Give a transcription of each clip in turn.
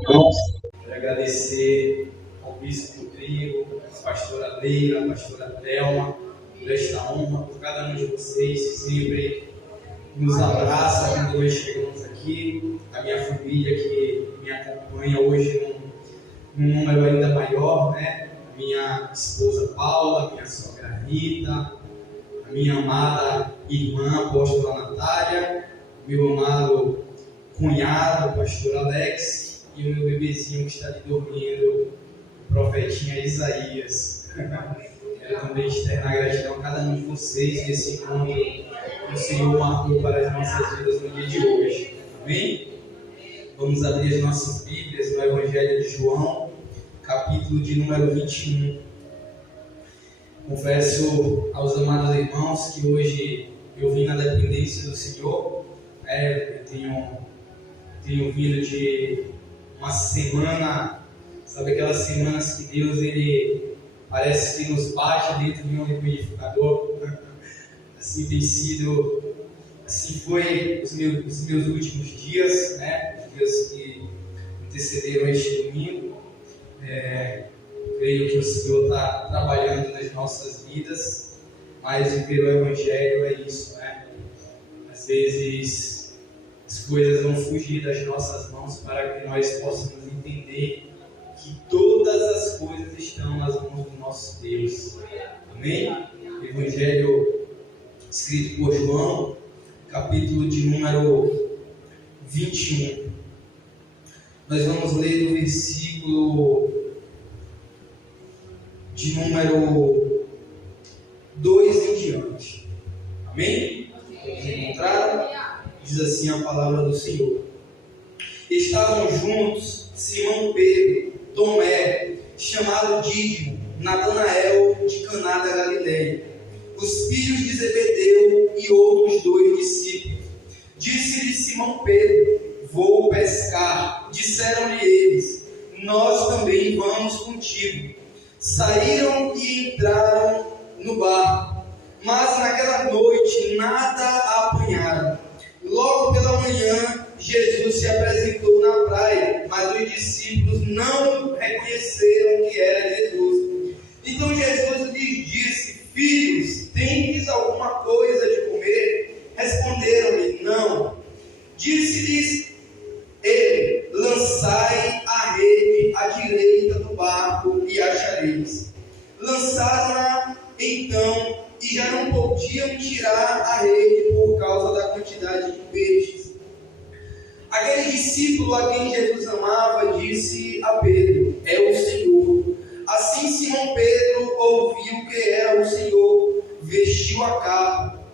Irmãos, quero agradecer ao Bispo Rodrigo, à pastora Leila, à pastora Thelma, por esta honra, por cada um de vocês que sempre nos abraça quando nós chegamos aqui, a minha família que me acompanha hoje num número ainda maior, né? A minha esposa Paula, a minha sogra Rita, a minha amada irmã, apóstola Natália, meu amado cunhado, pastor Alex, e o meu bebezinho que está ali dormindo, o profetinha Isaías. Quero também externar gratidão a cada um de vocês que esse encontro que o Senhor marcou para as nossas vidas no dia de hoje. Amém? Vamos abrir as nossas Bíblias no Evangelho de João, capítulo de número 21. Confesso aos amados irmãos que hoje eu vim na dependência do Senhor. Eu tenho vindo de uma semana, sabe aquelas semanas que Deus ele parece que nos bate dentro de um liquidificador. Assim tem sido, assim foi os meus últimos dias, né? Os dias que antecederam este domingo. Creio que o Senhor está trabalhando nas nossas vidas, mas viver o Evangelho é isso, né? Às vezes as coisas vão fugir das nossas mãos para que nós possamos entender que todas as coisas estão nas mãos do nosso Deus. Amém? Evangelho escrito por João, capítulo de número 21. Nós vamos ler do versículo de número 2 em diante. Amém? Vamos encontrar? Diz assim a palavra do Senhor. Estavam juntos Simão Pedro, Tomé, chamado Dídimo, Natanael de Caná da Galileia, os filhos de Zebedeu e outros 2 discípulos. Disse-lhe Simão Pedro: vou pescar. Disseram-lhe eles: nós também vamos contigo. Saíram e entraram no barco, mas naquela noite nada apanharam. Logo pela manhã, Jesus se apresentou na praia, mas os discípulos não reconheceram que era Jesus. Então Jesus lhes disse: filhos, tendes alguma coisa de comer? Responderam-lhe: não. Disse-lhes ele: lançai a rede à direita do barco e achareis. Lançaram-na então e já não podiam tirar a rede por causa da quantidade de peixes. Aquele discípulo a quem Jesus amava disse a Pedro: é o Senhor. Assim Simão Pedro ouviu que era o Senhor, vestiu a capa,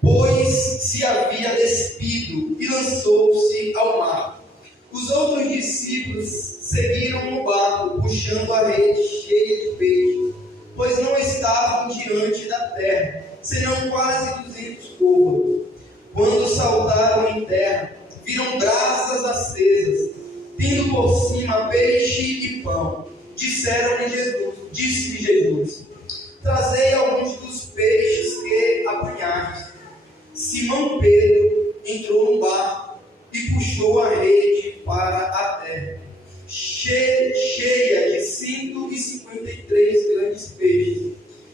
pois se havia despido, e lançou-se ao mar. Os outros discípulos seguiram no barco, puxando a rede cheia de peixes, pois não estavam diante da terra, senão quase 200 côvados. Quando saltaram em terra, viram brasas acesas, tendo por cima peixe e pão. Disse-lhe Jesus: trazei alguns dos peixes que apanhastes. Simão Pedro entrou no barco e puxou a rede para a terra, cheia de 153 grandes peixes,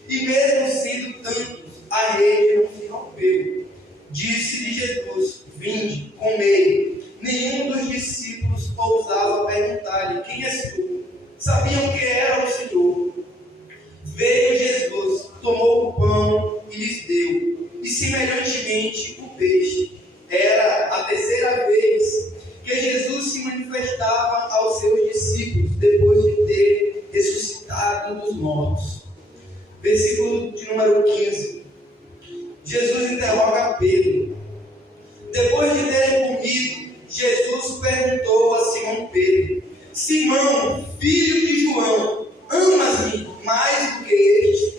e mesmo sendo tantos, a rede não se rompeu. Disse-lhe Jesus: vinde, comei. Nenhum dos discípulos ousava perguntar-lhe: quem és tu? Sabiam que era o Senhor. Veio Jesus, tomou o pão e lhes deu, e semelhantemente o peixe. Era a terceira vez que Jesus se manifestava aos seus discípulos, depois de ter ressuscitado dos mortos. Versículo de número 15. Jesus interroga Pedro. Depois de terem comido, Jesus perguntou a Simão Pedro: Simão, filho de João, amas-me mais do que este?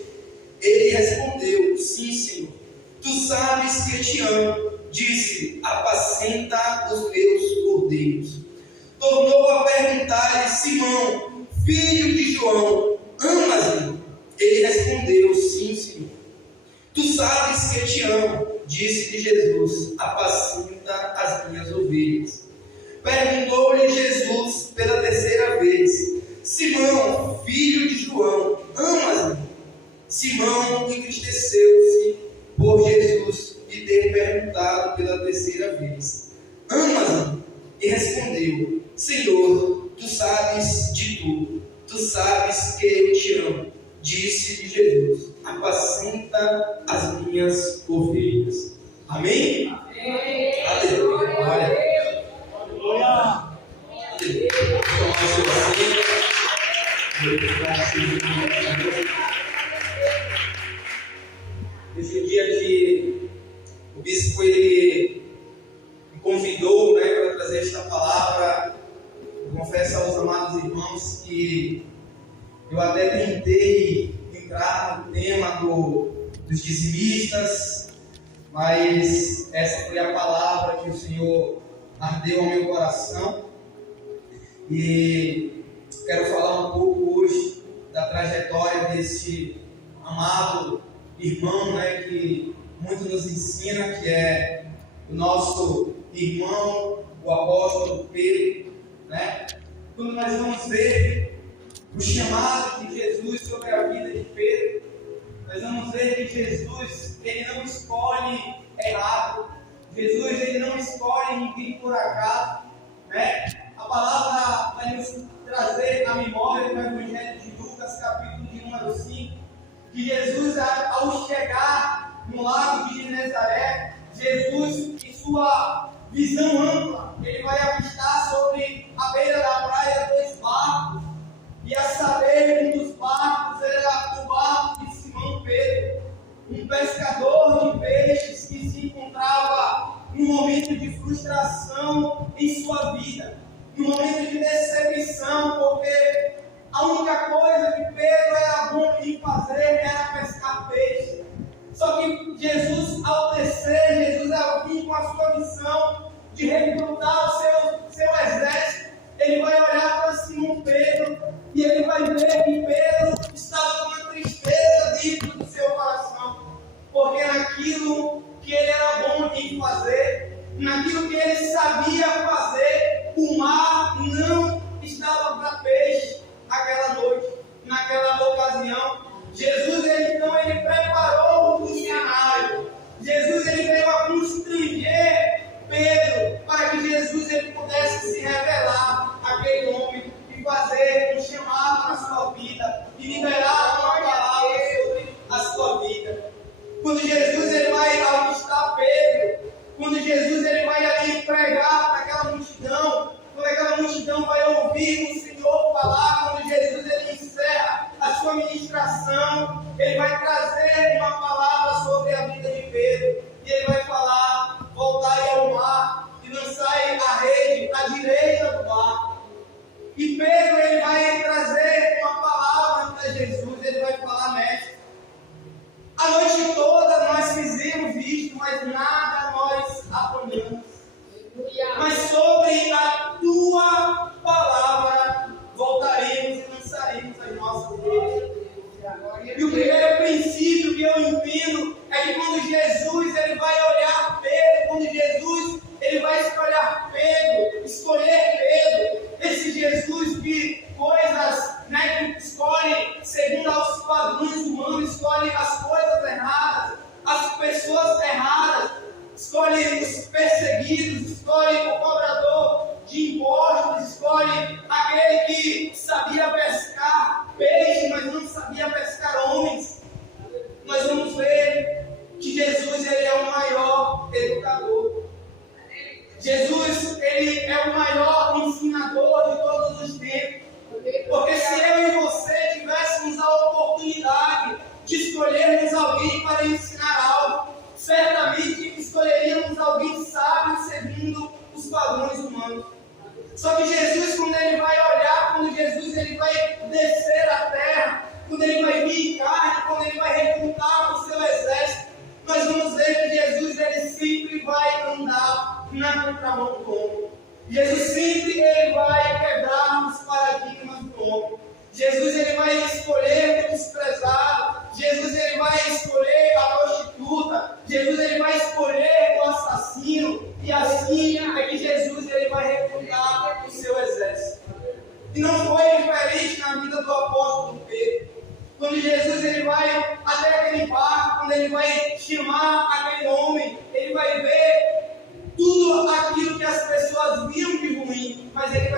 Ele respondeu: sim, Senhor, tu sabes que te amo. Disse-lhe: apacenta os meus cordeiros. Tornou a perguntar-lhe: Simão, filho de João, amas-me? Ele respondeu: sim, Senhor, tu sabes que te amo. Disse-lhe Jesus: apacenta as minhas ovelhas. Perguntou-lhe Jesus: respondeu: Senhor, tu sabes de tudo, tu sabes que eu te amo. Disse Jesus: apacenta as minhas ovelhas. Amém? Amém. Aleluia. Glória a Deus. Aleluia. Nesse dia que o bispo me convidou, para trazer esta palavra, eu confesso aos amados irmãos que eu até tentei entrar no tema dos dizimistas, mas essa foi a palavra que o Senhor ardeu ao meu coração. E quero falar um pouco hoje da trajetória desse amado irmão, que muito nos ensina, que é o nosso irmão, o apóstolo Pedro. Quando nós vamos ver o chamado de Jesus sobre a vida de Pedro, nós vamos ver que Jesus, ele não escolhe errado. Jesus, ele não escolhe ninguém por acaso. A palavra vai nos trazer à memória no Evangelho de Lucas, capítulo de número 5, que Jesus, ao chegar no lago de Genezaré, Jesus, em sua visão ampla, ele vai avistar sobre a beira da praia 2 barcos, e a saber, um dos barcos era o barco de Simão Pedro, um pescador de peixes que se encontrava num momento de frustração em sua vida, num momento de decepção, porque a única coisa que Pedro era bom em fazer era pescar peixe. Só que Jesus, ao descer, Jesus ao vir com a sua missão de recrutar o seu exército, ele vai olhar para Simão Pedro e ele vai ver que Pedro estava com uma tristeza dentro do seu coração, porque naquilo que ele era bom em fazer, naquilo que ele sabia fazer, o mar não estava para peixe aquela noite, naquela ocasião. Jesus, ele preparou o cenário. Jesus, ele veio a constranger Pedro, para que Jesus, ele pudesse se revelar àquele homem e fazer um chamado na sua vida e liberar uma palavra sobre a sua vida. Quando Jesus, ele vai avistar Pedro, quando Jesus, ele vai ali pregar para aquela multidão, quando aquela multidão vai ouvir o Senhor falar, quando Jesus, ele encerra a sua ministração, ele vai trazer uma palavra sobre a vida de Pedro, e ele vai falar: voltai ao mar e lançai a rede à direita do barco. E Pedro, ele vai trazer uma palavra para Jesus, ele vai falar: mestre, a noite toda nós fizemos isto, mas nada nós apanhamos. Mas sobre a tua palavra voltaremos e lançaremos as nossas redes. E o primeiro princípio que eu entendo é que quando Jesus, ele vai olhar Pedro, quando Jesus, ele vai escolher Pedro, esse Jesus que coisas, que escolhe segundo aos padrões humanos, escolhe as coisas erradas, as pessoas erradas, escolhe os perseguidos, escolhe o cobrador de impostos, escolhe aquele que sabia pescar peixe, mas não sabia pescar homens. Nós vamos ver que Jesus, ele é o maior educador. Jesus, ele é o maior ensinador de todos os tempos. Porque se eu e você tivéssemos a oportunidade de escolhermos alguém para ensinar algo, certamente escolheríamos alguém sábio segundo os padrões humanos. Só que Jesus, quando ele vai olhar, quando Jesus, ele vai descer à terra, quando ele vai vir em carne, quando ele vai recrutar o seu exército, nós vamos ver que Jesus, ele sempre vai andar na contramão do homem. Jesus sempre, ele vai quebrar os paradigmas do homem. Jesus, ele vai escolher o desprezado. Jesus, ele vai escolher a prostituta. Jesus, ele vai escolher o assassino. E assim é que Jesus, ele vai recrutar o seu exército. E não foi diferente na vida do apóstolo Pedro. Quando Jesus, ele vai até aquele barco, quando ele vai chamar aquele homem, ele vai ver tudo aquilo que as pessoas viam de ruim, mas ele vai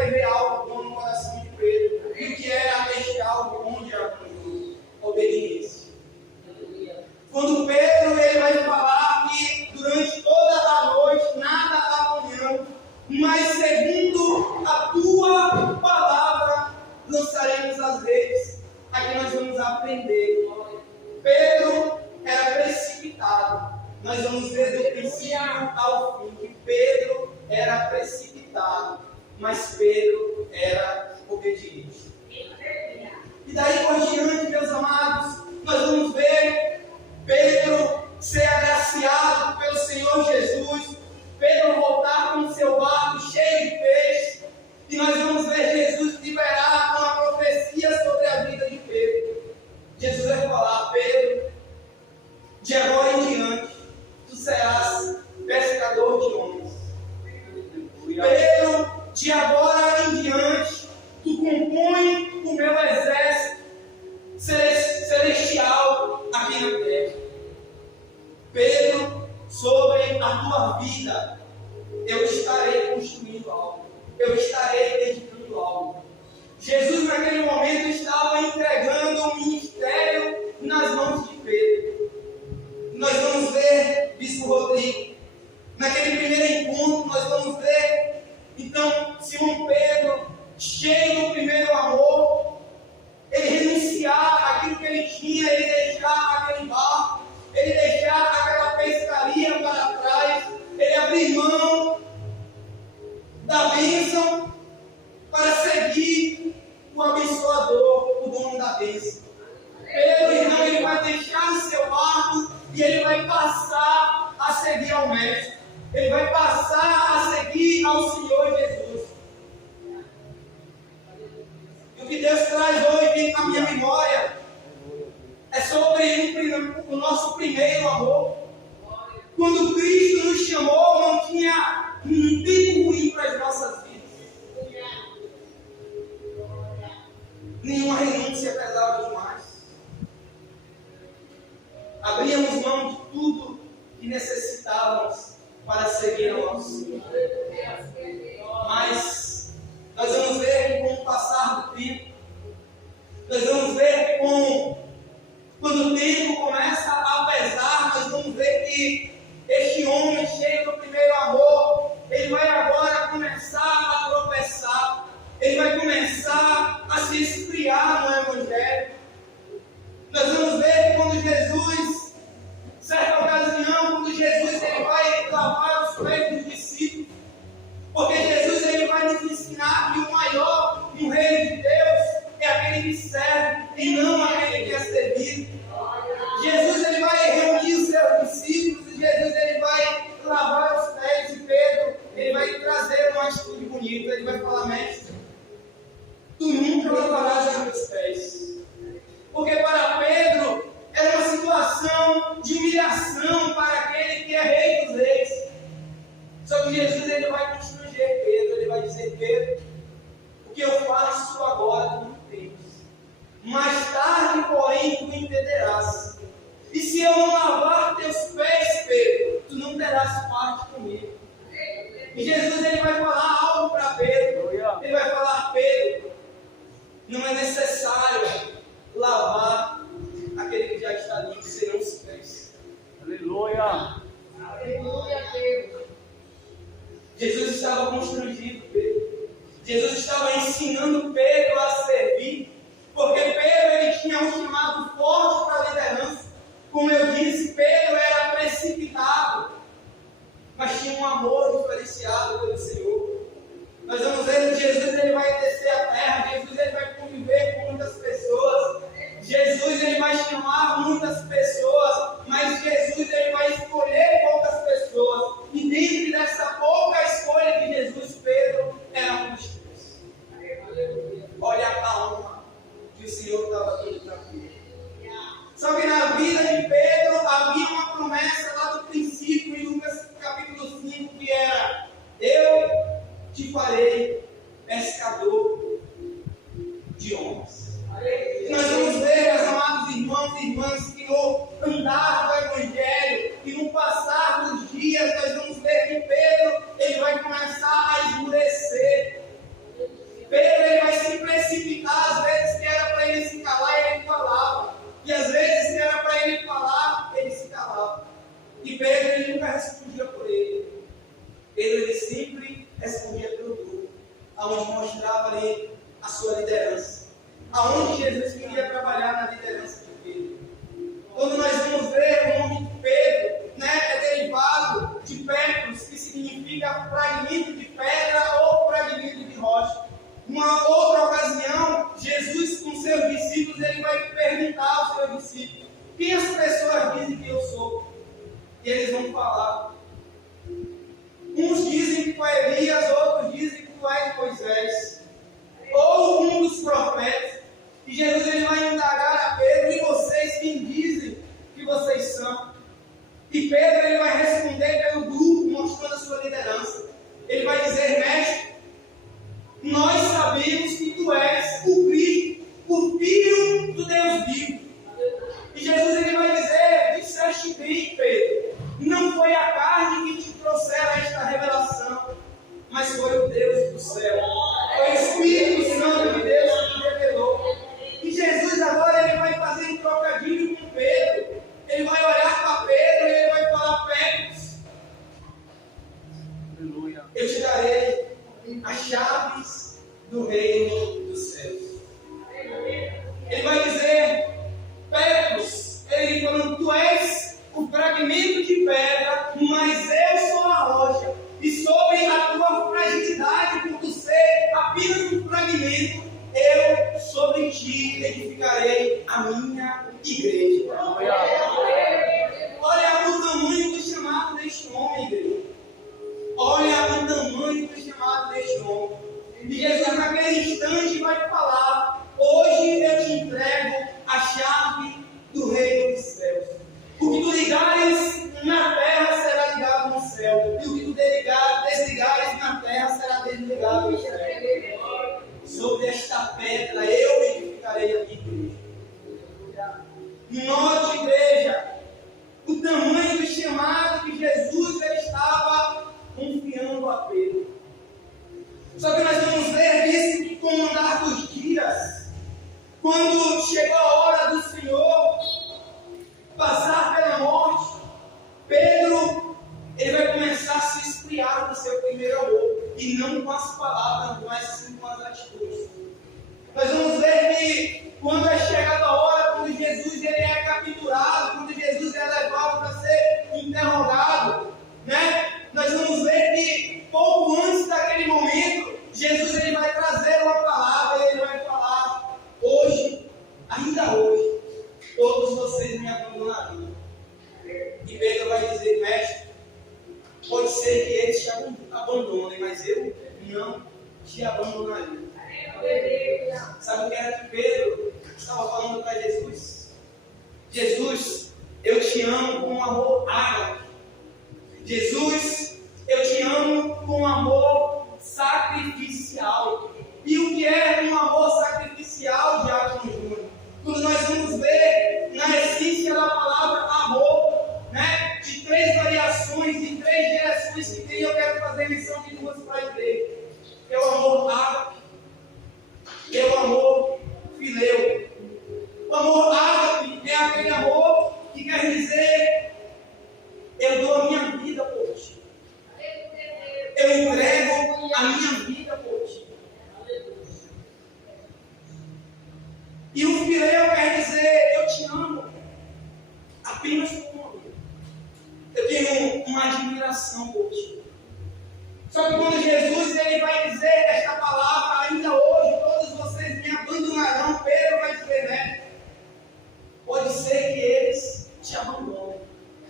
compõe o meu exército celestial aqui na terra. Pedro, sobre a tua vida, eu estarei construindo algo. Eu estarei editando algo. Jesus, naquele momento, estava entregando o ministério nas mãos de Pedro. Nós vamos ver, Bispo Rodrigo, naquele primeiro encontro, nós vamos ver, então, Simão Pedro, cheio do primeiro amor, ele renunciar àquilo que ele tinha, ele deixar aquele barco, ele deixar aquela pescaria para trás, ele abrir mão da bênção para seguir o abençoador, o dono da bênção. Pedro, então, ele vai deixar o seu barco e ele vai passar a seguir ao Mestre. Ele vai passar a seguir ao Senhor Jesus. E o que Deus traz hoje à minha memória é sobre o nosso primeiro amor. Quando Cristo nos chamou, não tinha um tempo ruim para as nossas vidas. Nenhuma renúncia pesava demais. Abríamos mão de tudo que necessitávamos para seguir ao nosso Senhor. Mas nós vamos ver que com o passar do tempo, nós vamos ver que quando o tempo começa a pesar, nós vamos ver que este homem cheio do primeiro amor, ele vai agora começar a tropeçar, ele vai começar a se esfriar no Evangelho. Nós vamos ver que quando Jesus, certa ocasião, quando Jesus ele vai lavar os pés dos discípulos, porque Jesus ele vai nos ensinar que o maior no reino de Deus é aquele que serve e não aquele que é servido. Jesus ele vai reunir os seus discípulos e Jesus ele vai lavar os pés de Pedro. Ele vai trazer uma atitude bonita. Ele vai falar: mestre, tu nunca lavarás os meus pés. Porque para Pedro era uma situação de humilhação para aquele que é rei dos reis. Só que Jesus ele vai constranger Pedro. Ele vai dizer: Pedro, o que eu faço agora tu não tens. Mais tarde, porém, tu entenderás. E se eu não lavar teus pés, Pedro, tu não terás parte comigo. E Jesus ele vai falar algo para Pedro. Ele vai falar: Pedro, não é necessário lavar aquele que já está limpo, serão os pés. Aleluia! Aleluia, Deus. Jesus estava constrangindo Pedro. Jesus estava ensinando Pedro a servir. Porque Pedro ele tinha um chamado forte para a liderança. Como eu disse, Pedro era precipitado, mas tinha um amor diferenciado pelo Senhor. Nós vamos ver que Jesus ele vai descer a terra, Jesus ele vai conviver com muitas pessoas, Jesus ele vai chamar muitas pessoas, mas Jesus ele vai escolher poucas pessoas. E dentro dessa pouca escolha de Jesus, Pedro era um dos três. Olha a alma que o Senhor estava dando para Pedro. Só que na vida de Pedro havia uma promessa lá do princípio, em Lucas capítulo 5, que era: eu te farei pescador de homens. E nós vamos ver, meus amados irmãos e irmãs, que no andar do Evangelho e no passar dos dias, nós vamos ver que Pedro ele vai começar a esmurecer. Pedro ele vai se precipitar, às vezes que era para ele se calar, ele falava. E às vezes, se era para ele falar, ele se calava. E Pedro ele nunca respondia por ele. Pedro ele sempre respondia pelo grupo, aonde mostrava ali a sua liderança, aonde Jesus queria trabalhar na liderança de Pedro. Quando nós vamos ver o nome de Pedro, é derivado de Petros, que significa fragmento de pedra ou fragmento de rocha. Uma outra ocasião, Jesus com seus discípulos, ele vai perguntar aos seus discípulos: quem as pessoas dizem que eu sou? E eles vão falar. Uns dizem que tu és Elias, outros dizem que tu és Moisés, ou um dos profetas. E Jesus ele vai indagar a Pedro: e vocês, quem dizem que vocês são? E Pedro ele vai responder pelo grupo, mostrando a sua liderança. Ele vai dizer: mestre, nós sabemos que tu és reino dos céus. Ele vai dizer, Pedro, ele falando, tu és o fragmento de pedra, mas eu sou a rocha. E sobre a tua fragilidade, por tu ser apenas um fragmento, eu sobre ti edificarei a minha igreja. Olha o tamanho do chamado deste homem, igreja. Olha o tamanho do chamado deste homem. E Jesus naquele instante vai falar, hoje eu te entrego a chave do reino dos céus. O que tu ligares na terra será ligado no céu. E o que tu desligares na terra será desligado no céu. Sobre esta pedra eu edificarei a minha igreja. Note, igreja, o tamanho do chamado que Jesus ele estava confiando a Pedro. Só que nós vamos ver isso que com o andar dos dias, quando chegou a hora do Senhor passar pela morte, Pedro ele vai começar a se esfriar do seu primeiro amor, e não com as palavras, mas sim com as atitudes. Nós vamos ver que quando é chegada a hora, quando Jesus ele é capturado, quando Jesus é levado para ser interrogado, né? Nós vamos ver que pouco antes daquele momento, Jesus ele vai trazer uma palavra e ele vai falar, hoje, ainda hoje, todos vocês me abandonarão. E Pedro vai dizer, mestre, pode ser que eles te abandonem, mas eu não te abandonarei. Sabe o que era que Pedro estava falando para Jesus? Jesus, eu te amo com amor ágape. Jesus, eu te amo com amor sacrificial. E o que é um amor sacrificial, Diácono Júnior? Quando nós vamos ver na essência da palavra amor, né? De 3 variações, de 3 direções que tem, eu quero fazer menção de 2 para a igreja. É o amor ágape, é o amor fileu. O amor ágape é aquele amor que quer dizer, eu dou a minha vida por ti. Eu entrego a minha vida por ti. E o fileu quer dizer, eu te amo apenas como amigo. Eu tenho uma admiração por ti. Só que quando Jesus ele vai dizer esta palavra, ainda hoje todos vocês me abandonarão, Pedro vai dizer, né? Pode ser que eles te abandonem,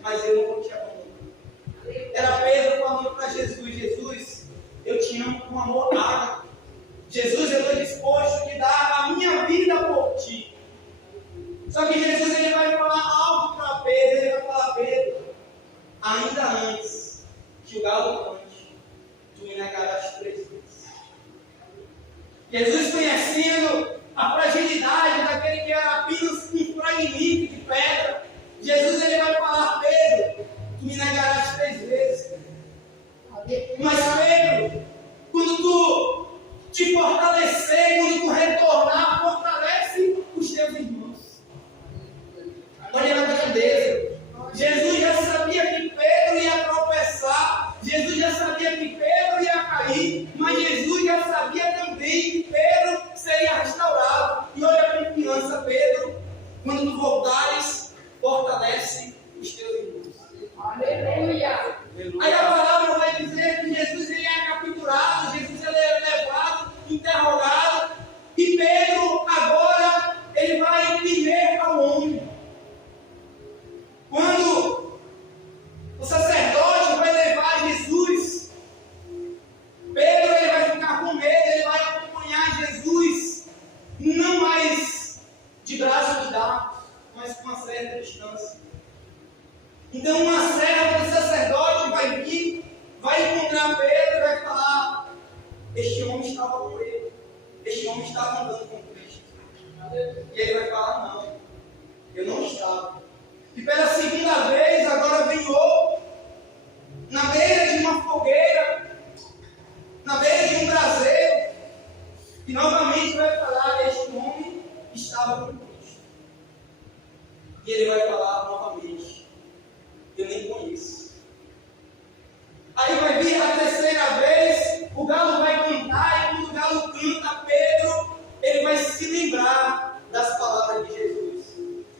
mas eu não vou te abandonar. Era Pedro falando para Jesus, Jesus, eu te amo com amor ágape. Jesus, eu estou disposto a dar a minha vida por ti. Só que Jesus ele vai falar algo para Pedro, ele vai falar, Pedro, ainda antes que o galo cante, tu me negarás 3 vezes. Jesus, conhecendo a fragilidade daquele que era apenas um fragmento de pedra, Jesus ele vai falar, Pedro, tu me negarás 3 vezes. Mas Pedro, quando tu te fortalecer, quando tu retornar, fortalece os teus irmãos. Olha a grandeza. Jesus já sabia que Pedro ia tropeçar, Jesus já sabia que Pedro ia cair, mas Jesus já sabia também que Pedro seria restaurado. E olha a confiança, Pedro, quando tu voltares, fortalece os teus irmãos. Aleluia. Aí a palavra vai dizer que Jesus ele é capturado, Jesus ele é levado, interrogado, e Pedro agora ele vai temer ao homem. Quando o sacerdote vai levar Jesus, Pedro ele vai ficar com medo, ele vai acompanhar Jesus, não mais de braços dados, mas com uma certa distância. Então uma serva do sacerdote vai vir, vai encontrar Pedro e vai falar, este homem estava com ele, este homem estava andando com Cristo. E ele vai falar, não, eu não estava. E pela segunda vez, agora vem outro, na beira de uma fogueira, na beira de um braseiro, e novamente vai falar, este homem estava com Cristo. E ele vai falar novamente, eu nem conheço. Aí vai vir a terceira vez, o galo vai cantar, e quando o galo canta, Pedro se lembrar das palavras de Jesus.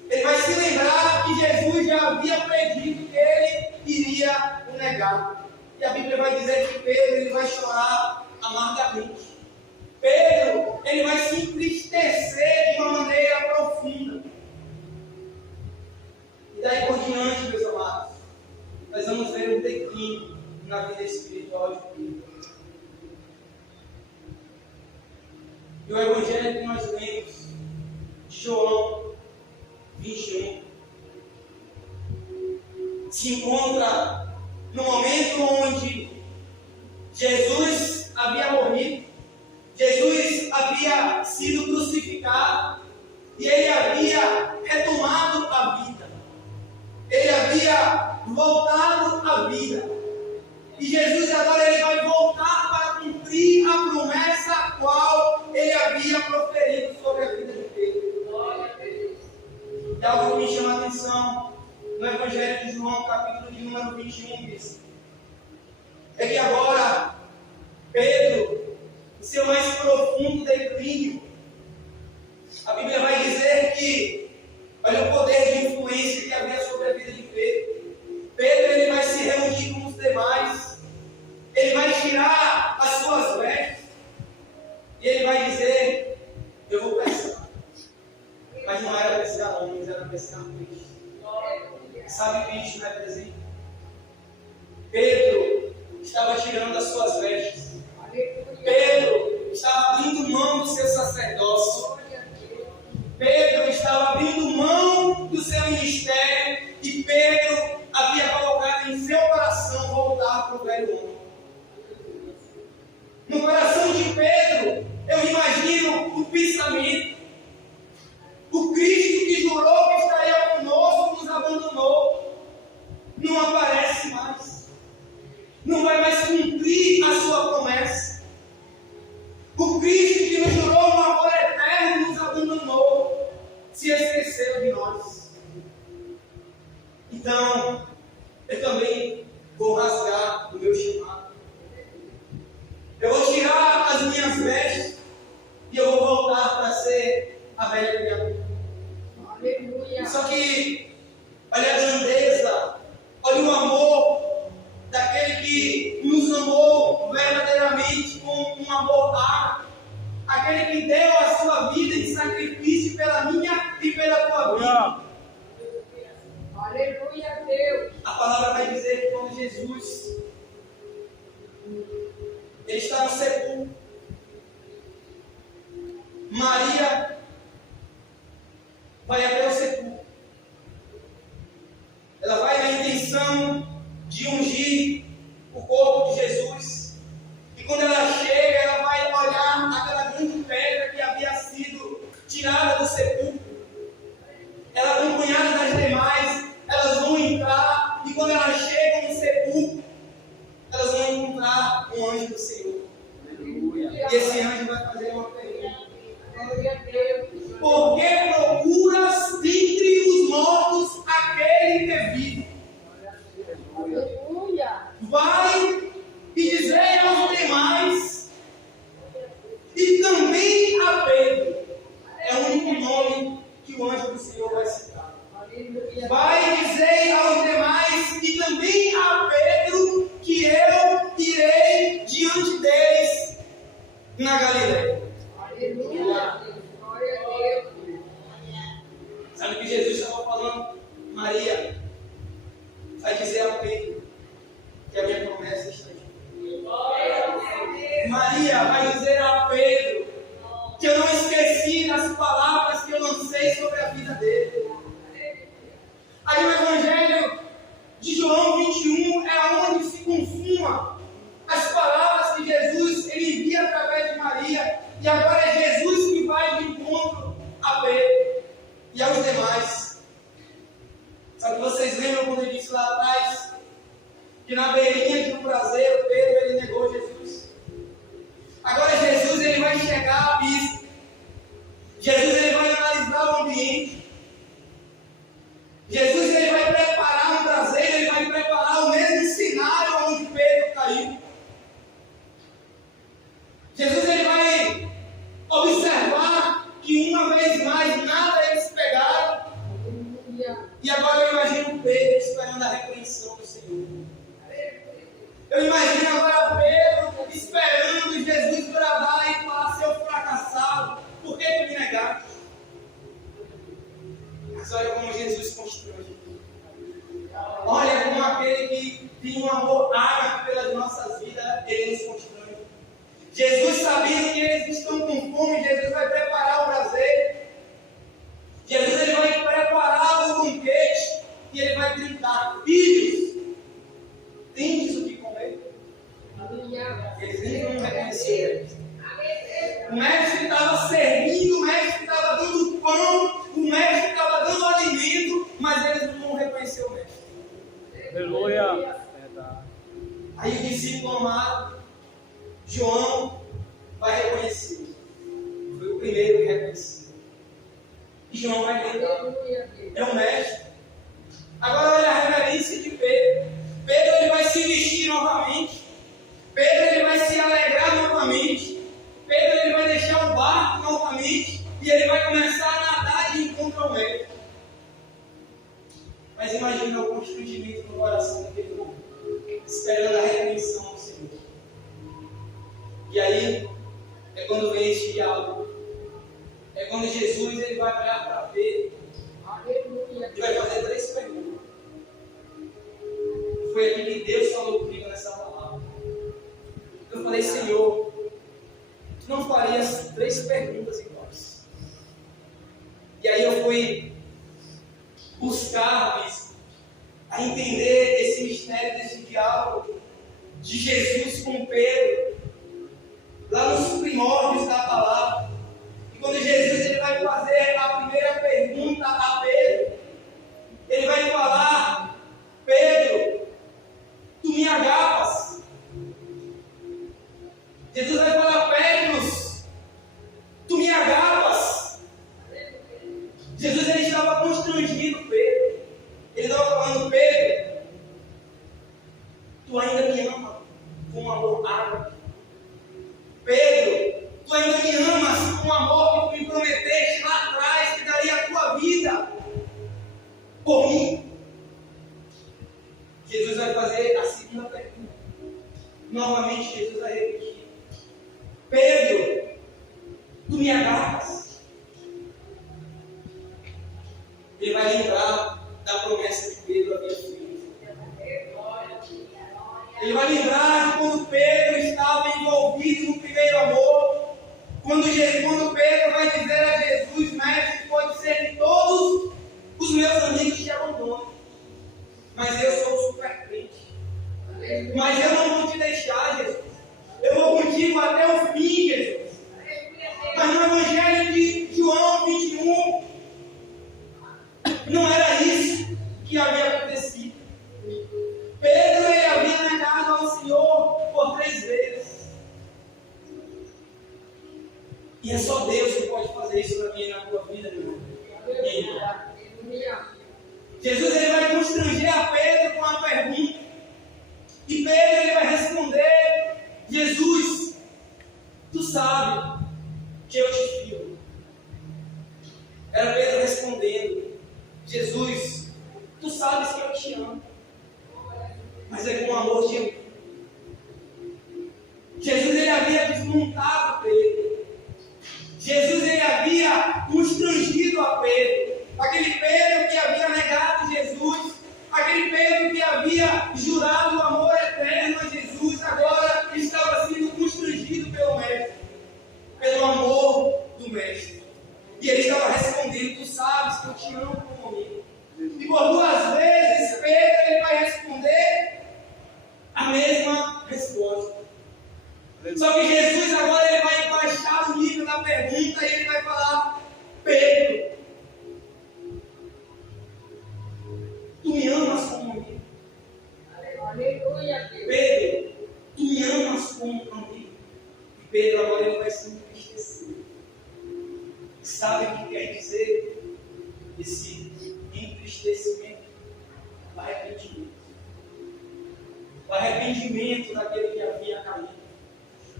Ele vai se lembrar que Jesus já havia predito que ele iria o negar. E a Bíblia vai dizer que Pedro ele vai chorar amargamente. Pedro ele vai se entristecer de uma maneira profunda. E daí por diante, meus amados, nós vamos ver um declínio na vida espiritual de Pedro. E o Evangelho que nós lemos de João 21 se encontra no momento onde Jesus havia morrido, Jesus havia sido crucificado e ele havia retomado a vida, ele havia voltado à vida. E Jesus agora ele vai voltar para cumprir a promessa a qual ele havia proferido sobre a vida de Pedro. E algo que me chama a atenção no Evangelho de João, capítulo de número 21, diz, é que agora Pedro, o seu mais profundo declínio, a Bíblia vai dizer que, olha o poder de influência que havia sobre a vida de Pedro. Pedro ele vai se reunir com os demais, ele vai tirar as suas vestes, e ele vai dizer, eu vou pescar. Mas não era pescar homens, era pescar peixe. Sabe peixe não é presente? Pedro estava tirando as suas vestes. Pedro estava abrindo mão do seu sacerdócio. Pedro estava abrindo mão do seu ministério. E Pedro havia colocado em seu coração voltar para o velho homem. No coração de Pedro, eu imagino o pensamento. O Cristo que jurou que estaria conosco nos abandonou. Não aparece mais. Não vai mais cumprir a sua promessa. O Cristo que nos jurou um amor eterno nos abandonou. Se esqueceu de nós. Então, eu também vou rasgar o meu chamado. Eu vou tirar as minhas vestes e eu vou voltar para ser a velha criatura. Aleluia. Só que, olha a grandeza, olha o amor daquele que nos amou verdadeiramente com um amor ágape, aquele que deu a sua vida em sacrifício pela minha e pela tua vida. Aleluia, Deus. A palavra vai dizer que quando Jesus ele está no sepulcro, Maria vai até o sepulcro. Ela vai na intenção de ungir o corpo de Jesus. E quando ela chega, ela vai olhar aquela grande pedra que havia sido tirada do sepulcro. Ela, acompanhada das demais, elas vão entrar. E quando elas chegam no sepulcro, elas vão encontrar um anjo do Senhor. E esse anjo vai fazer uma pergunta. Por que procuras dentre os mortos aquele que é vivo? Vai e dizei aos demais, e também a Pedro. É o único nome que o anjo do Senhor vai citar. Vai e dizei aos demais, e também a Pedro, que eu irei diante deles na Galileia. Aleluia. Glória a Deus. Sabe o que Jesus estava falando? Maria, vai dizer a Pedro que a minha promessa está aqui. Maria vai dizer a Pedro que eu não esqueci das palavras que eu lancei sobre a vida dele. Aí o Evangelho de João 21 é onde se consuma as palavras que Jesus ele envia através de Maria. E agora é Jesus que vai de encontro a Pedro e aos demais. Sabe que vocês lembram quando eu disse lá atrás que na beirinha de um braseiro Pedro ele negou Jesus? Agora Jesus ele vai chegar à pista. Jesus ele vai analisar o ambiente. Jesus ele vai preparar um braseiro, ele vai preparar o mesmo cenário onde Pedro caiu. Jesus ele vai observar que estava servindo, o mestre estava dando pão, o mestre estava dando alimento, mas eles não reconheceram o mestre. Aleluia. Aí o discípulo amado, João, vai reconhecer. Foi o primeiro que reconheceu. E João vai lembrar. É o mestre. Agora olha a reverência de Pedro. Pedro ele vai se vestir novamente. Pedro ele vai se alegrar novamente. Pedro ele vai deixar o barco novamente. E ele vai começar a nadar de encontro ao mestre. Mas imagina o constrangimento no coração daquele homem, esperando a redenção do Senhor. E aí é quando vem esse diálogo. É quando Jesus ele vai olhar para Pedro e vai fazer 3 perguntas. Foi aqui que Deus falou comigo nessa palavra. Eu falei, Senhor, tu não farias 3 perguntas iguais. E aí eu fui buscar a entender esse mistério desse diálogo de Jesus com Pedro, lá nos primórdios da palavra. E quando Jesus ele vai fazer a primeira pergunta a Pedro, ele vai falar: Pedro, tu me agapas? Jesus vai falar: Pedro, tu me agapas? Jesus ele estava constrangindo Pedro. Ele estava falando: Pedro, tu ainda me ama com um amor ágape? Pedro, tu ainda me amas com um amor que tu me prometeste lá atrás, que daria a tua vida por mim? Jesus vai fazer a segunda pergunta. Novamente Jesus vai repetir: Pedro, tu me agapas? Ele vai lembrar da promessa que Pedro havia feito. Ele vai lembrar de quando Pedro estava envolvido no primeiro amor. Quando Pedro vai dizer a Jesus: Mestre, pode ser que todos os meus amigos te abandonem, mas eu sou super crente. Mas eu não vou te deixar, Jesus. Eu vou contigo até o fim, Jesus. Mas no Evangelho de João 21, não era isso que havia acontecido. Pedro ele havia negado ao Senhor por 3 vezes. E é só Deus que pode fazer isso na minha e na tua vida, meu irmão. Jesus ele vai constranger a Pedro com uma pergunta. E Pedro ele vai responder: Jesus, tu sabe que eu te filho. Era Pedro respondendo: Jesus, tu sabes que eu te amo, mas é com amor de amigo. Jesus ele havia desmontado Pedro. Jesus ele havia constrangido a Pedro. Aquele Pedro que havia negado Jesus, aquele Pedro que havia jurado o amor eterno a Jesus, agora estava sendo constrangido pelo Mestre, pelo amor do Mestre. E ele estava respondendo: tu sabes que eu te amo como amigo. E por 2 vezes Pedro ele vai responder a mesma resposta. Só que Jesus agora ele vai baixar o nível da pergunta e ele vai falar: Pedro, tu me amas como amigo? Aleluia. Pedro, tu me amas como amigo? E Pedro agora ele vai se entristecer. Sabe o que quer dizer esse entristecimento? O arrependimento. O arrependimento daquele que havia caído.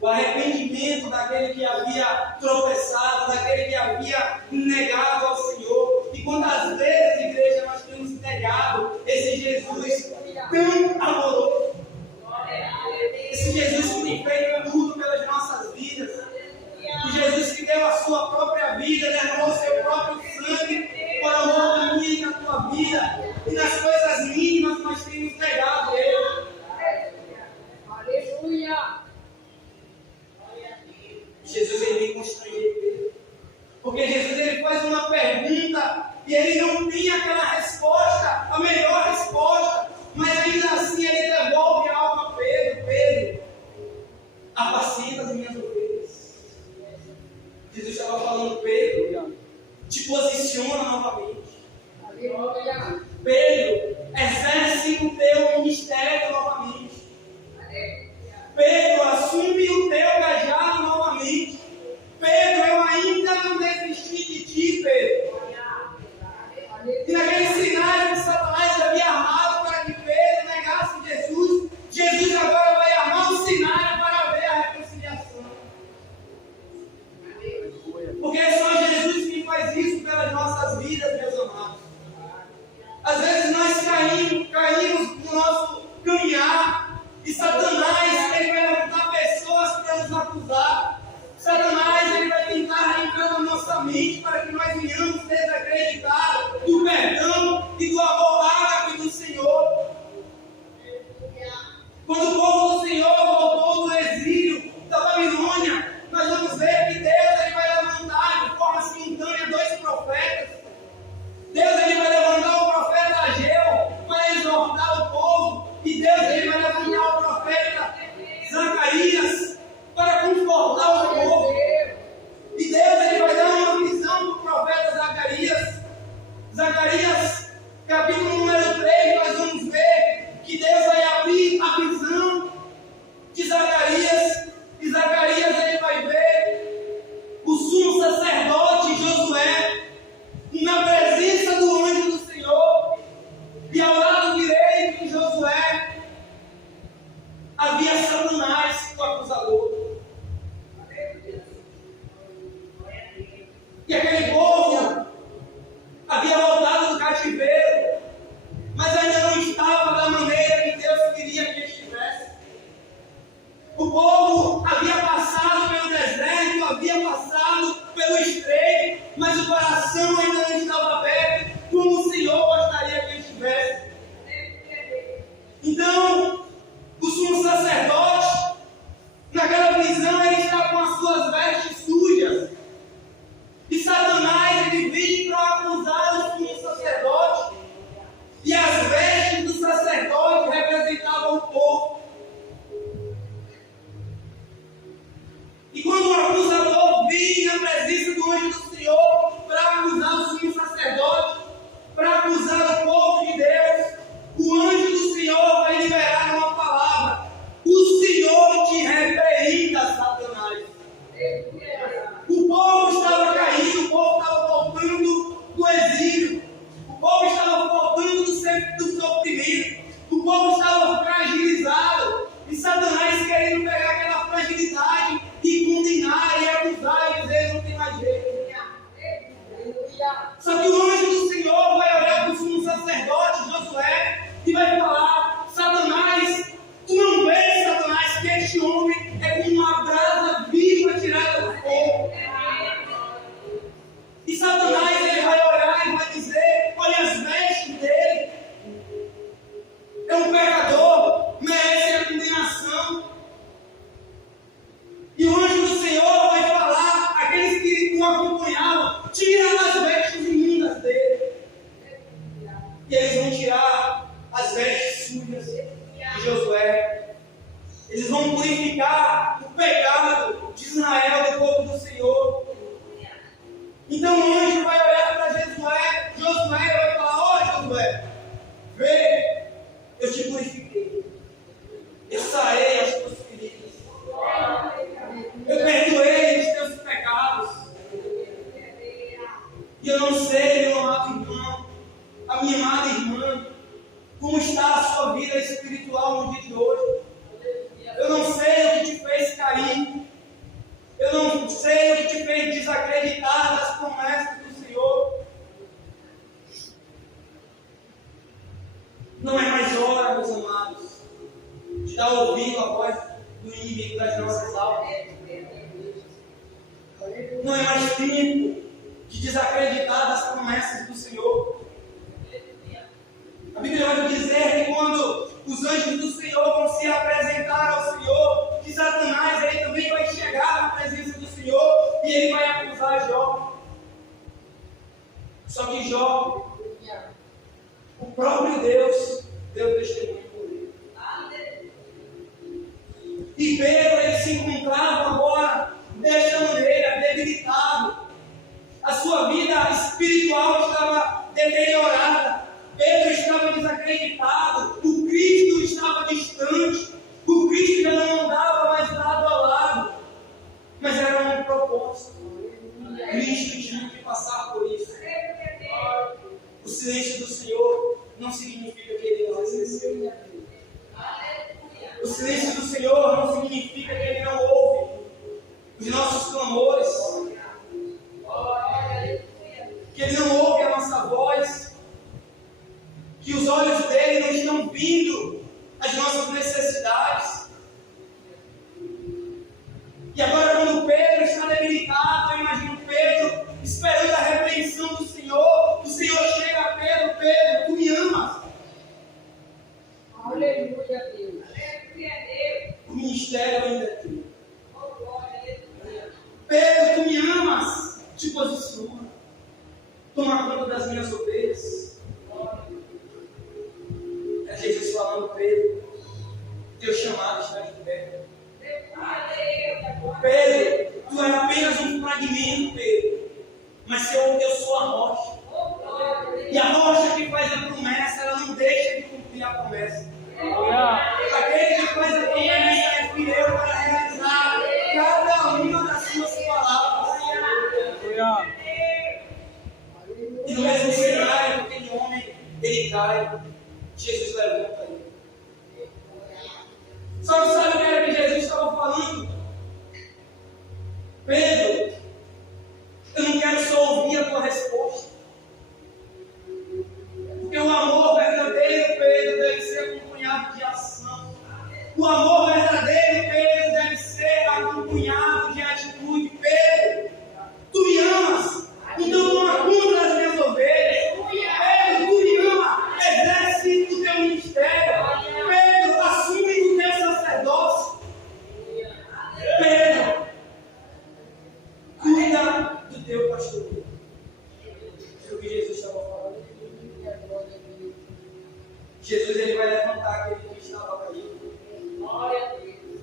O arrependimento daquele que havia tropeçado, daquele que havia negado ao Senhor. E quantas vezes, igreja, nós temos negado esse Jesus tão amoroso, esse Jesus que tem feito tudo pelas nossas vidas, o Jesus que deu a sua própria vida, derramou seu próprio sangue por amor da minha e da tua vida, e nas coisas mínimas nós temos negado Ele. Aleluia. Jesus ele vem constranger Pedro, porque Jesus ele faz uma pergunta e ele não tem aquela resposta, a melhor resposta, mas ainda assim ele devolve algo a Pedro: Pedro, apacenta as minhas ovelhas. Jesus estava falando, Pedro, te posiciona novamente. Aleluia. Pedro, exerce o teu ministério novamente. Pedro, assume o teu cajado novamente. Pedro, eu ainda não desisti de ti, Pedro. E naquele cenário que Satanás havia armado para que Pedro negasse Jesus, Jesus agora vai armar um cenário para ver a reconciliação. Porque é só Jesus que faz isso pelas nossas vidas, meus amados. Às vezes nós caímos no nosso caminhar e Satanás ele vai levantar pessoas para nos acusar. Satanás ele vai tentar entrar na nossa mente para que nós venhamos desacreditar do perdão e do amor ágape do Senhor. Quando o povo do Senhor voltou do exílio da Babilônia, nós vamos ver que Deus ele vai levantar de forma simultânea 2 profetas. Deus ele vai levantar o profeta Ageu para exortar o povo, e Deus ele vai levantar o profeta Zacarias para confortar o povo. E Deus ele vai dar uma visão para o profeta Zacarias. Zacarias, capítulo número 3, nós vamos ver que Deus vai abrir a visão de Zacarias, e Zacarias ele vai ver o sumo sacerdote Josué na presença do anjo do Senhor, e ao lado direito de Josué havia Satanás, o acusador. E aquele povo havia voltado do cativeiro, mas ainda não estava da maneira que Deus queria que estivesse. O povo havia passado pelo deserto, havia passado pelo estreito, mas o coração ainda não estava aberto como o Senhor gostaria que estivesse. Então, o sumo sacerdote, naquela visão, ele está com as suas vestes sujas. E Satanás ele vem para acusar o sumo sacerdote. E as vestes do sacerdote representavam o povo. E quando o acusador vinha na presença do anjo do Senhor para acusar o sumo sacerdote, para acusar o povo de Deus, o anjo do Senhor vai liberar uma palavra: o Senhor te repreenda, Satanás. O povo estava caído, o povo estava voltando do exílio, o povo estava voltando do sofrimento, o povo estava fragilizado, e Satanás querendo pegar aquela fragilidade e condenar e acusar e dizer: não tem mais jeito. Só que o anjo do Senhor vai olhar para o sumo sacerdote Josué e vai falar: Satanás, tu não vês, Satanás, que este homem é como uma brasa viva tirada do fogo. E Satanás ele vai olhar e vai dizer: olha as vestes dele, é um pecador, merece a condenação. E o anjo do Senhor vai falar àqueles que o acompanhavam: tira as vestes imundas dele. E eles vão tirar as vestes sujas de Josué. Eles vão purificar o pecado de Israel, do povo do Senhor. Então o anjo vai olhar para Josué vai falar: ó Josué, vê, eu te purifiquei, eu sarei as tuas feridas, eu perdoei os teus pecados. E eu não sei, meu amado irmão, a minha amada irmã, como está a sua vida espiritual no dia de hoje. Eu não sei o que te fez cair. Eu não sei o que te fez desacreditar das promessas do Senhor. Não é mais hora, meus amados, de estar ouvindo a voz do inimigo das nossas almas. Não é mais tempo de desacreditar das promessas do Senhor. A Bíblia vai dizer que quando os anjos do Senhor vão se apresentar ao Senhor, que Satanás ele também vai chegar na presença do Senhor e ele vai acusar Jó. Só que Jó, o próprio Deus, deu testemunho por ele. E Pedro ele se encontrava agora desta maneira, debilitado, espiritual estava deteriorada. Pedro estava desacreditado. O Cristo estava distante. O Cristo já não andava mais lado a lado. Mas era um propósito. Cristo tinha que passar por isso. O silêncio do Senhor não significa que Ele não esqueceu. O silêncio do Senhor não significa que Ele não ouve os nossos clamores, que Ele não ouve a nossa voz, que os olhos dele não estão vindo as nossas necessidades. E agora, quando Pedro está debilitado, eu imagino Pedro esperando a repreensão do Senhor. O Senhor chega a Pedro: Pedro, tu me amas. Aleluia, Deus. O ministério ainda é teu. Pedro, tu me amas. Te posiciona. Toma conta das minhas ovelhas. É Jesus falando: Pedro, teu chamado está de perto. Pedro, tu é apenas um fragmento, Pedro. Mas eu sou a rocha. E a rocha que faz a promessa, ela não deixa de cumprir a promessa. Aquele que faz a promessa é fiel para realizar cada uma das suas palavras. E no mesmo cenário, aquele homem, ele cai, Jesus levanta ele. Só que sabe o que era que Jesus estava falando? Pedro, eu não quero só ouvir a tua resposta. Porque o amor verdadeiro, Pedro, deve ser acompanhado de ação. O amor verdadeiro, Pedro, deve ser acompanhado de atitude. Pedro, tu me amas, então toma conta das minhas ovelhas. Pedro, tu me amas, exerce o teu ministério. Pedro, assume o teu sacerdócio. Pedro, cuida do teu pastoreio. É o que Jesus estava falando. Jesus, ele vai levantar aquele que estava caído.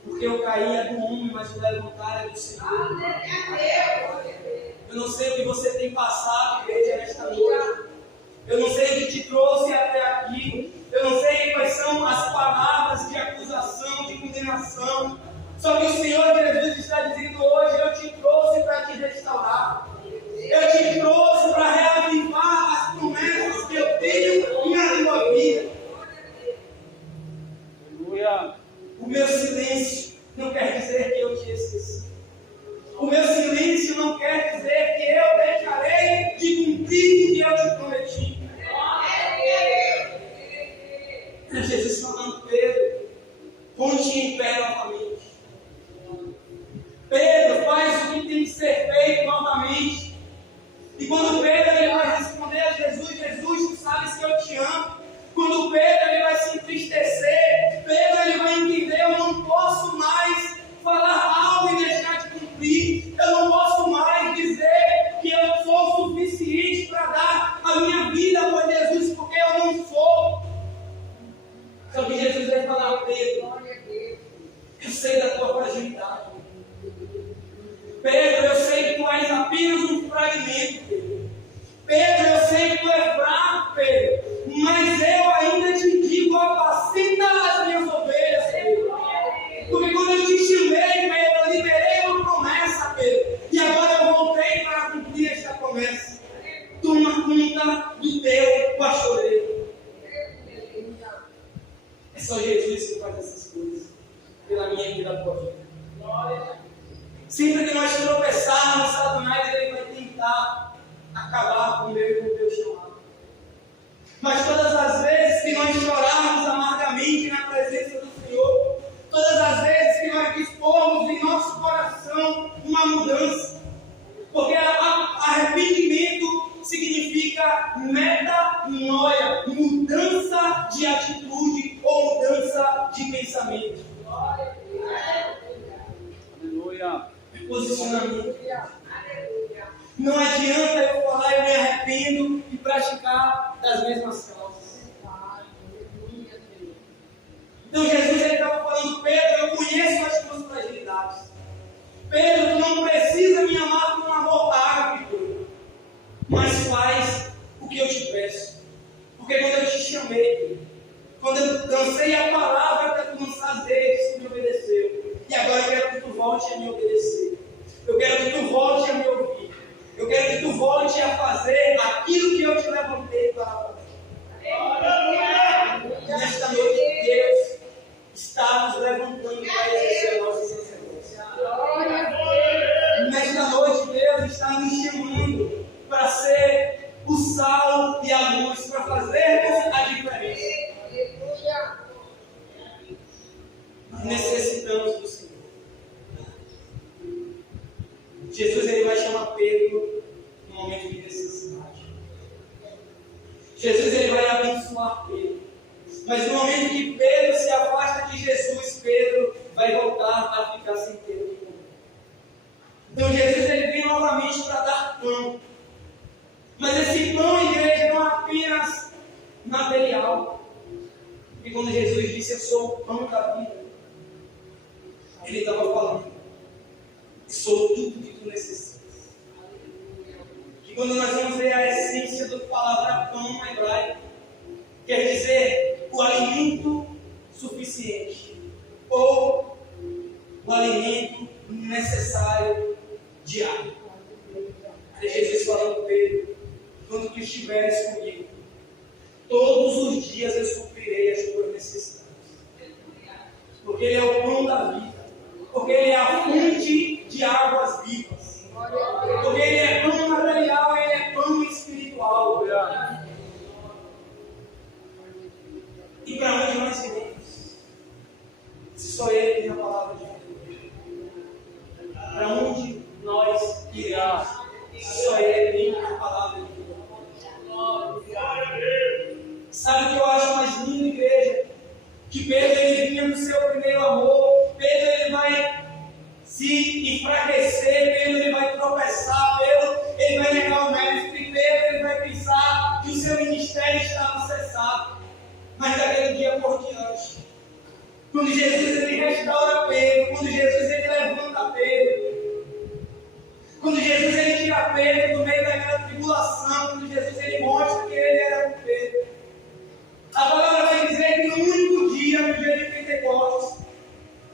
Porque o cair é do homem, mas o levantar é do Senhor. Eu não sei o que você tem passado, igreja, nesta noite. Eu não sei o que te trouxe até aqui. Eu não sei quais são as palavras de acusação, de condenação. Só que o Senhor Jesus está dizendo hoje: eu te trouxe para te restaurar. Eu te trouxe para reavivar as promessas que eu tenho na tua vida. O meu silêncio não quer dizer que eu te esqueci. O meu silêncio não quer dizer que eu deixarei de cumprir o que eu te prometi. É Jesus falando: Pedro, ponte em pé novamente. Pedro, faz o que tem que ser feito novamente. E quando Pedro ele vai responder a Jesus: Jesus, tu sabes que eu te amo. Quando Pedro ele vai se entristecer, Pedro ele vai entender: eu não posso mais falar algo e deixar de cumprir. Eu não posso mais dizer que eu sou suficiente para dar a minha vida por Jesus, porque eu não sou. Só que Jesus vai falar: Pedro, eu sei da tua fragilidade. Pedro, eu sei que tu és apenas um fragmento, Pedro. Pedro, eu sei que tu és fraco, Pedro. Mas eu ainda te digo: apacenta as minhas ovelhas, Pedro. Porque quando eu te chamei, Pedro, eu liberei uma promessa, Pedro. E agora eu voltei para cumprir esta promessa. Toma conta do teu pastoreio. É só Jesus que faz essas coisas pela minha e pela tua vida. Sempre que nós tropeçarmos, Satanás ele vai tentar acabar com o meu e com o teu chamado. Mas todas as vezes que nós chorarmos amargamente na presença do Senhor, todas as vezes que nós dispormos em nosso coração uma mudança, porque arrependimento significa metanoia, mudança de atitude ou mudança de pensamento. Aleluia. Posicionamento. Não adianta eu falar eu me arrependo e praticar das mesmas causas. Então Jesus estava falando: Pedro, eu conheço as tuas fragilidades. Pedro, tu não precisa me amar com um amor ágape, mas faz lancei a palavra para tu lançar as redes, tu me obedeceu. E agora eu quero que tu volte a me obedecer. Eu quero que tu volte a me ouvir. Eu quero que tu volte a fazer aquilo que eu te levantei para fazer. Nesta noite, Deus está nos levantando para exercer a nossa sacerdócia. Nesta noite, Deus está nos chamando para ser o sal e a luz, para fazermos a diferença. Nós necessitamos do Senhor. Jesus ele vai chamar Pedro no momento de necessidade. Jesus ele vai abençoar Pedro. Mas no momento que Pedro se afasta de Jesus, Pedro vai voltar a ficar sem Pedro. Então Jesus ele vem novamente para dar pão. Mas esse pão, igreja, não é apenas material. E quando Jesus disse, eu sou o pão da vida, ele estava falando, sou tudo que tu necessitas. E quando nós vamos ver a essência da palavra pão no hebraico, quer dizer o alimento suficiente, ou o alimento necessário diário. É Jesus falando, Pedro, quando tu estiveres comigo, todos os dias eu suprirei as tuas necessidades. Porque Ele é o pão da vida. Porque Ele é a fonte de águas vivas. Porque Ele é pão material, Ele é pão espiritual. E para onde nós iremos? Se só Ele tem a palavra de Deus. Para onde nós iremos? Se só Ele tem a palavra de Deus. Sabe o que eu acho mais lindo, igreja? Que Pedro ele vinha no seu primeiro amor. Pedro ele vai se enfraquecer, Pedro ele vai tropeçar, Pedro ele vai negar o mestre, Pedro ele vai pensar que o seu ministério estava cessado. Mas daquele dia por diante, quando Jesus ele restaura Pedro, quando Jesus ele levanta Pedro, quando Jesus ele tira Pedro do meio daquela tribulação, quando Jesus ele mostra que ele era com Pedro, a palavra vai dizer que no único dia, no dia de Pentecostes,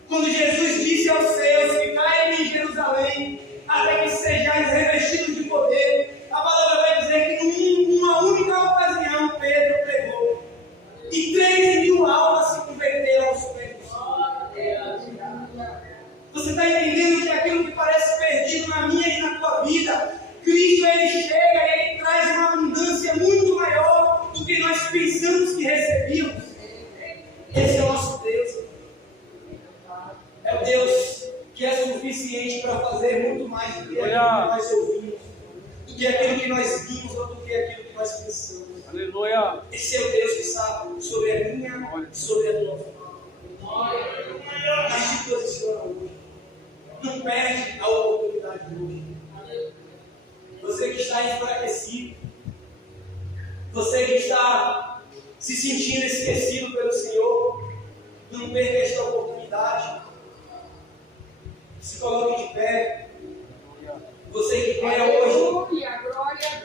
quando Jesus disse aos seus, ficai em Jerusalém, até que sejais revestidos de poder, a palavra vai dizer que numa única ocasião Pedro pregou, e 3.000 almas se converteram aos pés do Senhor. Você está entendendo que aquilo que parece perdido na minha e na tua vida, Cristo ele chega e ele traz uma abundância muito maior do que nós pensamos que recebíamos. Esse é o nosso Deus. É o Deus que é suficiente para fazer muito mais do que aquilo que nós ouvimos, do que aquilo que nós vimos ou do que aquilo que nós pensamos. Aleluia. Esse é o Deus que sabe sobre a minha e sobre a tua vida. Mas te posiciona hoje. Não perde a oportunidade de hoje. Você que está enfraquecido, você que está se sentindo esquecido pelo Senhor, não perca esta oportunidade. Se coloque de pé. Você que quer hoje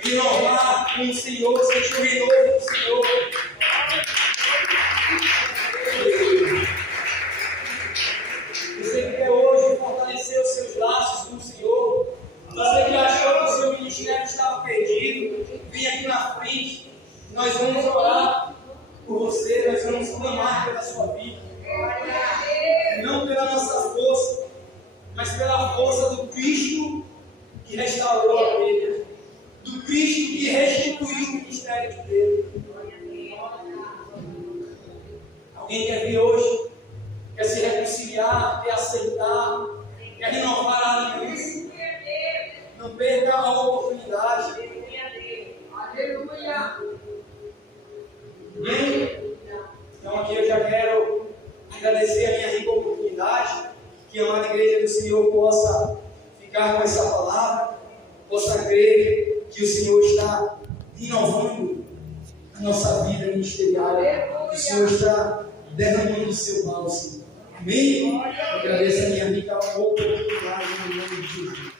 renovar com o Senhor, sentir o renovo do Senhor. Você que quer hoje fortalecer os seus laços com o Senhor. Você que achou que o seu ministério estava perdido, vem aqui na frente. Nós vamos orar por você, nós vamos clamar pela sua vida. Não pela nossa força, mas pela força do Cristo que restaurou a Pedro, do Cristo que restituiu o ministério de Pedro. Alguém quer vir hoje, quer se reconciliar, quer aceitar, quer renovar a aliança? Não perca a oportunidade. Aleluia. Então aqui eu já quero agradecer a minha rica oportunidade, que a amada igreja do Senhor possa ficar com essa palavra, possa crer que o Senhor está renovando a nossa vida ministerial, que o Senhor está derramando o seu bálsamo. Amém? Eu agradeço a minha rica oportunidade no nome de Jesus.